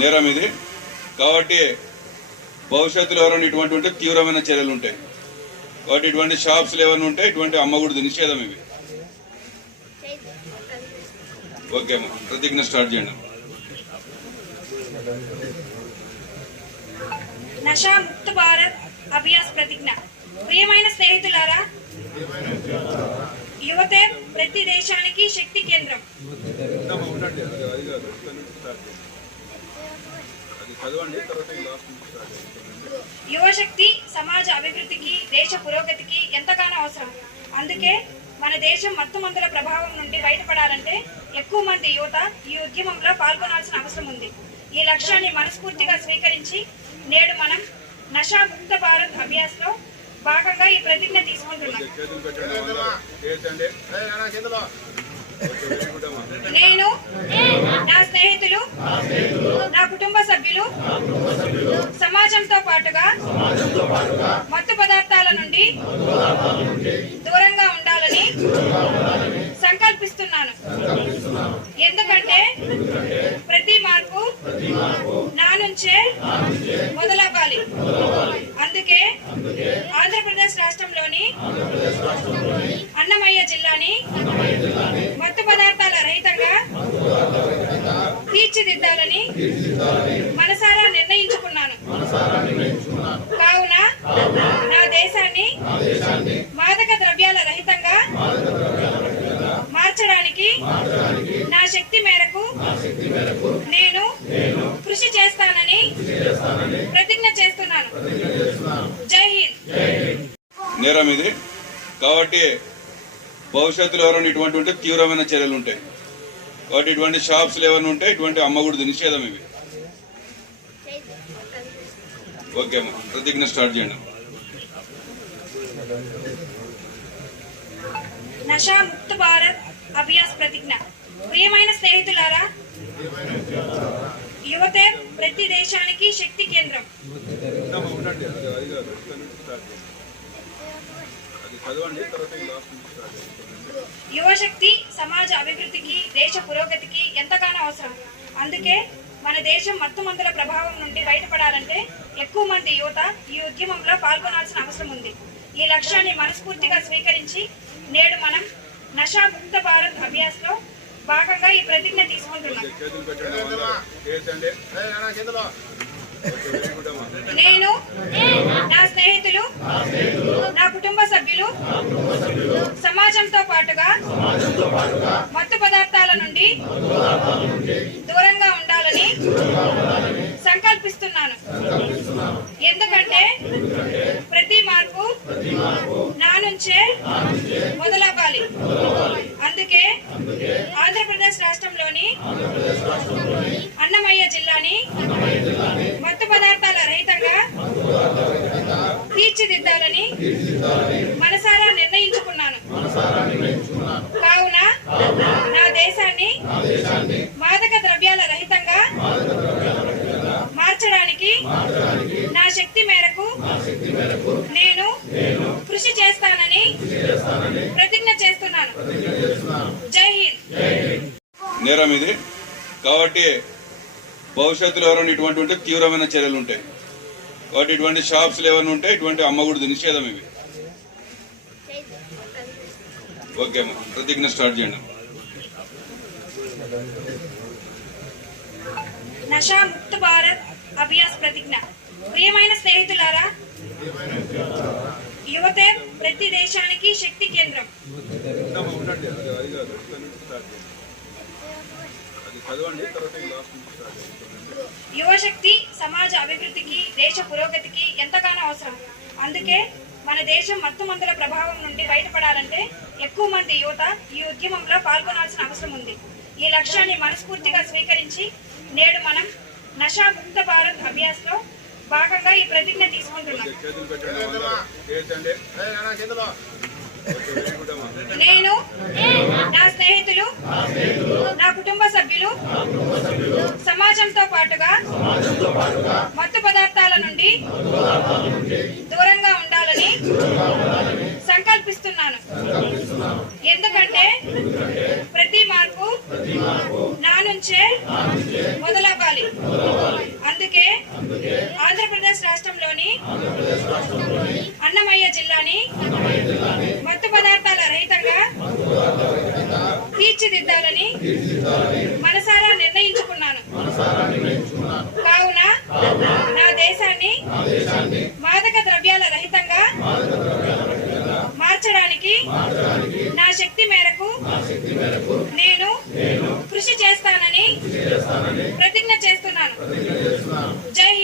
నేరం ఇది. కాబట్టి భవిష్యత్తులో ఎవరైనా ఇటువంటి ఉంటే తీవ్రమైన చర్యలు ఉంటాయి. కాబట్టి ఇటువంటి షాప్స్లు ఏమైనా ఉంటే ఇటువంటి అమ్మకూడదు, నిషేధం ఇవి. ఓకే అమ్మా, ప్రతిజ్ఞ స్టార్ట్ చేయండి. నషా ముక్త భారత్ అభ్యాస్ ప్రతిజ్ఞ. ప్రియమైన స్నేహితులారా, యువతే ప్రతి దేశానికి శక్తి కేంద్రం. యువశక్తి సమాజ అభివృద్ధికి, దేశ పురోగతికి ఎంతగానో అవసరం. అందుకే మన దేశం మత్తుమందుల ప్రభావం నుండి బయటపడాలంటే ఎక్కువ మంది యువత ఈ ఉద్యమంలో పాల్గొనాల్సిన అవసరం ఉంది. ఈ లక్ష్యాన్ని మనస్ఫూర్తిగా స్వీకరించి నేడు మనం నషా ముక్త భారత్ అభ్యాస్లో భాగంగా ఈ ప్రతిజ్ఞ తీసుకుంటున్నాం. నేను, నా స్నేహితులు, నా కుటుంబ సభ్యులు సమాజంతో పాటుగా మత్తు పదార్థాల నుండి దూరంగా ఉండాలని సంకల్పిస్తున్నాను. ఎందుకంటే ప్రతి మార్పు నా నుంచే మొదలవ్వాలి. అందుకే ఆంధ్రప్రదేశ్ రాష్ట్రంలోని అన్నమయ్య జిల్లాని మత్తు పదార్థాల రహితంగా తీర్చిదిద్దాలని మనసారా నిర్ణయించుకున్నాను. కావున నా దేశాన్ని మాదక ద్రవ్యాల రహితంగా మార్చడానికి నా శక్తి మేరకు నేను కృషి చేస్తానని ప్రతిజ్ఞ చేస్తున్నాను. జై హింద్. నేరం ఇది. కాబట్టి భవిష్యత్తులో ఎవరైనా ఇటువంటి ఉంటే తీవ్రమైన చర్యలు ఉంటాయి. కాబట్టి ఇటువంటి షాప్స్లు ఏమైనా ఉంటే ఇటువంటి అమ్మకూడదు, నిషేధం ఇవి. ఓకే అమ్మా, ప్రతిజ్ఞ స్టార్ట్ చేయండి. నషా ముక్త భారత్ అభ్యాస్ ప్రతిజ్ఞ. ప్రియమైన స్నేహితులారా, యువతే ప్రతి దేశానికి శక్తి కేంద్రం. యువశక్తి సమాజ అభివృద్ధికి, దేశ పురోగతికి ఎంతగానో అవసరం. అందుకే మన దేశం మత్తుమందుల ప్రభావం నుండి బయటపడాలంటే ఎక్కువ మంది యువత ఈ ఉద్యమంలో పాల్గొనాల్సిన అవసరం ఉంది. ఈ లక్ష్యాన్ని మనస్ఫూర్తిగా స్వీకరించి నేడు మనం నషా ముక్త భారత్ అభ్యాస్లో భాగంగా ఈ ప్రతిజ్ఞ తీసుకుంటున్నాం. నేను, నా స్నేహితులు, నా కుటుంబ సభ్యులు సమాజంతో పాటుగా మత్తు పదార్థాల నుండి దూరంగా ఉండాలని సంకల్పిస్తున్నాను. ఎందుకంటే ప్రతి మార్పు నా నుంచే మొదలవ్వాలి. అందుకే ఆంధ్రప్రదేశ్ రాష్ట్రంలోని అన్నమయ్య జిల్లాని మత్తు పదార్థాల రహితంగా తీర్చిదిద్దాలని మనసారా నిర్ణయించుకున్నాను. కావున నా దేశాన్ని మాదక ద్రవ్యాల రహితంగా మార్చడానికి నా శక్తి మేరకు నేను కృషి చేస్తానని ప్రతిజ్ఞ చేస్తున్నాను. జై హింద్. నేరం ఇది. కాబట్టి భవిష్యత్తులో ఎవరైనా ఇటువంటి ఉంటే తీవ్రమైన చర్యలు ఉంటాయి. కాబట్టి ఇటువంటి షాప్స్లు ఏమైనా ఉంటే ఇటువంటి అమ్మకూడదు, నిషేధం ఇవి. ఓకే అమ్మా, ప్రతిజ్ఞ స్టార్ట్ చేయండి. నషా ముక్త భారత్ అభ్యాస్ ప్రతిజ్ఞ. ప్రియమైన స్నేహితులారా, యువతే ప్రతి దేశానికి శక్తి కేంద్రం. యువశక్తి సమాజ అభివృద్ధికి, దేశ పురోగతికి ఎంతగానో అవసరం. అందుకే మన దేశం మత్తుమందుల ప్రభావం నుండి బయటపడాలంటే ఎక్కువ మంది యువత ఈ ఉద్యమంలో పాల్గొనాల్సిన అవసరం ఉంది. ఈ లక్ష్యాన్ని మనస్ఫూర్తిగా స్వీకరించి నేడు మనం నషా ముక్త భారత్ అభ్యాస్లో భాగంగా ఈ ప్రతిజ్ఞ తీసుకుంటున్నాం. నేను, నా స్నేహితులు, నా కుటుంబ సభ్యులు సమాజంతో పాటుగా మత్తు పదార్థాల నుండి దూరంగా ఉండాలని సంకల్పిస్తున్నాను. ఎందుకంటే ప్రతి మార్పు నా నుంచే మొదలవ్వాలి. అందుకే ఆంధ్రప్రదేశ్ రాష్ట్రంలోని అన్నమయ్య జిల్లాని మత్తు పదార్థాల రహితంగా తీర్చిదిద్దాలని మనసారా నిర్ణయించుకున్నాను. కావున నా దేశాన్ని మాదక ద్రవ్యాల రహితంగా మార్చడానికి నా శక్తి మేరకు నేను కృషి చేస్తానని ప్రతిజ్ఞ చేస్తున్నాను. జై హింద్.